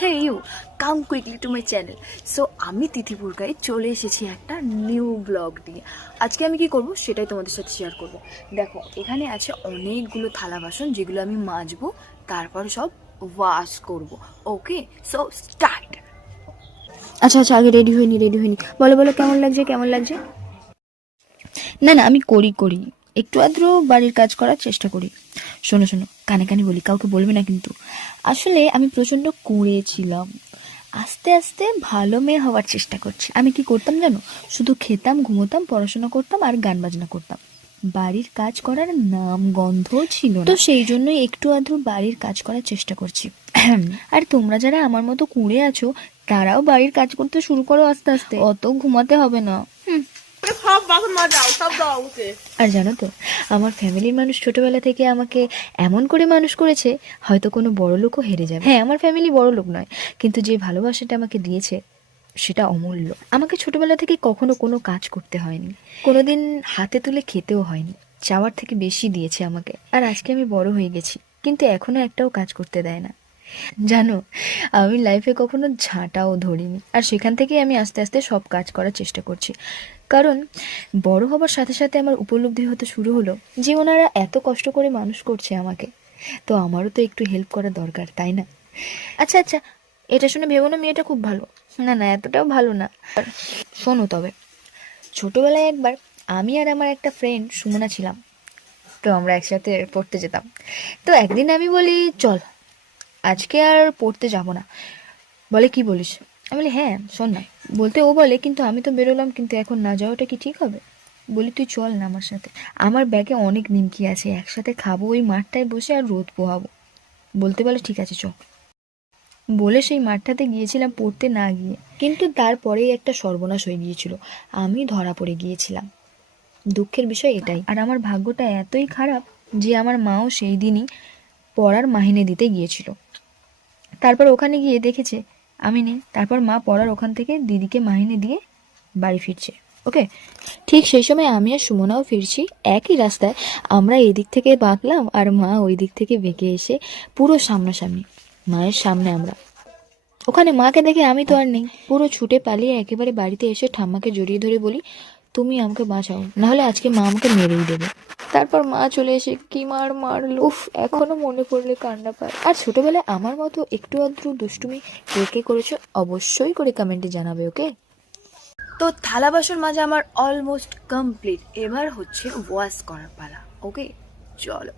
Hey you, come quickly to my channel. So আমি তিথিপুর গায়ে চলে এসেছি একটা নিউ ব্লগ নিয়ে। আজকে আমি কি করব সেটাই তোমাদের সাথে শেয়ার করব। দেখো, এখানে আছে অনেকগুলো থালা বাসন যেগুলো আমি মাজবো, তারপর সব ওয়াশ করব। ওকে, সো স্টার্ট। আচ্ছা আচ্ছা, আগে রেডি হয়নি। বলো বলো, কেমন লাগছে কেমন লাগছে? না না, আমি করি একটু আধটু বাড়ির কাজ করার চেষ্টা করি। শোনো শোনো, কানে কানে বলি, কাউকে বলবে না কিন্তু। আসলে আমি প্রচণ্ড কুঁড়েছিলাম, আস্তে আস্তে ভালো মেয়ে হওয়ার চেষ্টা করছি। আমি কি করতাম জানো? শুধু খেতাম, ঘুমোতাম, পড়াশোনা করতাম আর গান বাজনা করতাম। বাড়ির কাজ করার নাম গন্ধ ছিল না। তো সেই জন্যই একটু আধটু বাড়ির কাজ করার চেষ্টা করছি। আর তোমরা যারা আমার মতো কুঁড়ে আছো, তারাও বাড়ির কাজ করতে শুরু করো আস্তে আস্তে, অত ঘুমাতে হবে না। আর জানো তো, আমার ফ্যামিলির মানুষ ছোটবেলা থেকে আমাকে এমন করে মানুষ করেছে, হয়তো কোনো বড় লোকও হেরে যাবে। হ্যাঁ, আমার ফ্যামিলি বড় লোক নয়, কিন্তু যে ভালোবাসাটা আমাকে দিয়েছে সেটা অমূল্য। আমাকে ছোটবেলা থেকে কখনো কোনো কাজ করতে হয়নি, কোনোদিন হাতে তুলে খেতেও হয়নি। চাওয়ার থেকে বেশি দিয়েছে আমাকে। আর আজকে আমি বড় হয়ে গেছি, কিন্তু এখনো একটাও কাজ করতে দেয় না। জানো, আমি লাইফে কখনো ঝাঁটাও ধরিনি, আর সেখান থেকেই আমি আস্তে আস্তে সব কাজ করার চেষ্টা করছি। কারণ বড় হবার সাথে সাথে আমার উপলব্ধি হতে শুরু হলো যে ওনারা এত কষ্ট করে মানুষ করছে আমাকে, তো আমারও তো একটু হেল্প করা দরকার, তাই না? আচ্ছা আচ্ছা, এটা শুনে ভেবো না মেয়েটা খুব ভালো। না না, এতটাও ভালো না। আর শোনো তবে, ছোটবেলায় একবার আমি আর আমার একটা ফ্রেন্ড সুমনা ছিলাম, তো আমরা একসাথে পড়তে যেতাম। তো একদিন আমি বলি, চল আজকে আর পড়তে যাব না। বলে, কি বলিস? আমি বলি, হ্যাঁ শোন না। বলতে ও বলে, কিন্তু আমি তো বেরোলাম, কিন্তু এখন না যাওয়াটা কি ঠিক হবে? বলি, তুই চল না আমার সাথে, আমার ব্যাগে অনেক নিমকি আছে, একসাথে খাবো ওই মাঠটায় বসে আর রোদ পোহাবো। বলতে বলে, ঠিক আছে চল। বলে সেই মাঠটাতে গিয়েছিলাম পড়তে না গিয়ে, কিন্তু তারপরেই একটা সর্বনাশ হয়ে গিয়েছিল। আমি ধরা পড়ে গিয়েছিলাম। দুঃখের বিষয় এটাই। আর আমার ভাগ্যটা এতই খারাপ যে আমার মাও সেই দিনই পড়ার মাহিনে দিতে গিয়েছিল। তারপর ওখানে গিয়ে দেখেছে আমি নেই। তারপর মা পড়ার ওখান থেকে দিদিকে মাইনে দিয়ে বাড়ি ফিরছে। ওকে, ঠিক সেই সময় আমি আর সুমনাও ফিরছি একই রাস্তায়। আমরা এই দিক থেকে বাঁকলাম আর মা ওই দিক থেকে বেঁকে এসে পুরো সামনাসামনি মায়ের সামনে। আমরা ওখানে মাকে দেখে আমি তো আর নেই, পুরো ছুটে পালিয়ে একেবারে বাড়িতে এসে ঠাম্মাকে জড়িয়ে ধরে বলি, তুমি আমাকে বাঁচাও, নাহলে আজকে মা আমাকে মেরেই দেবে। তারপর মা চলে এসে কি মারলো, উফ, এখনো মনে পড়লে কান্না পায়। আর ছোটবেলায় আমার মতো একটু আধটু দুষ্টুমি কে কে করেছো অবশ্যই করে কমেন্টে জানাবে। ওকে, তো থালা বাসন মাজা আমার অলমোস্ট কমপ্লিট, এবার হচ্ছে ওয়াশ করার পালা। ওকে, চলো।